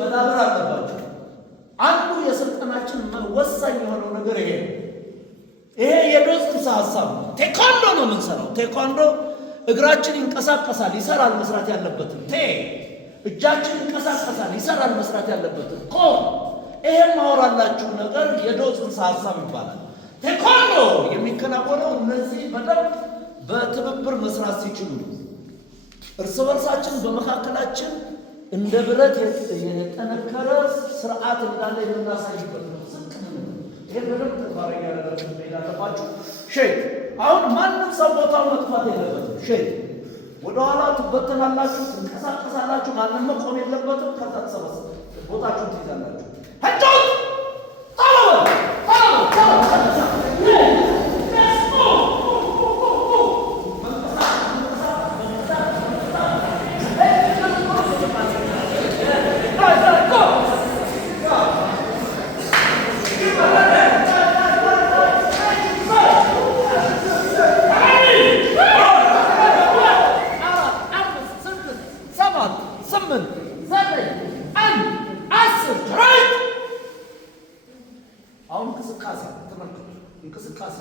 መዳበር አለባቸው። አንዱ የስልጠናችን ወሳኝ የሆነው ነገር ይሄ ነው። ይሄ የዶ ጽንሰ ሀሳብ ነው። ቴኳንዶ ነው የምንሰራው። ቴኳንዶ እግራችን ይንቀሳቀሳል፣ ይሰራል መስራት ያለበትን። እጃችን ይንቀሳቀሳል፣ ይሰራል መስራት ያለበትን። ይሄን ማወራላችሁ ነገር የዶ ጽንሰ ሀሳብ ይባላል። ቴኳንዶ የሚከናወነው እነዚህ በደንብ በትብብር መስራት ሲችሉ እርስ በርሳችን በመካከላችን እንደ ብረት የጠነከረ ስርዓት እንዳለ የምናሳይበት ነው። ዝቅ ምን ይሄን በደንብ ተባረክ ያለበት ያለባችሁ ሼክ። አሁን ማንም ሰው ቦታው መጥፋት የለበትም። ሼክ ወደ ኋላ ትበተናላችሁ፣ ትንቀሳቀሳላችሁ። ማንም መቆም የለበትም። ከዛ ተሰበሰቡ ቦታችሁን ትይዛላችሁ። ሄጆት እንቅስቃሴ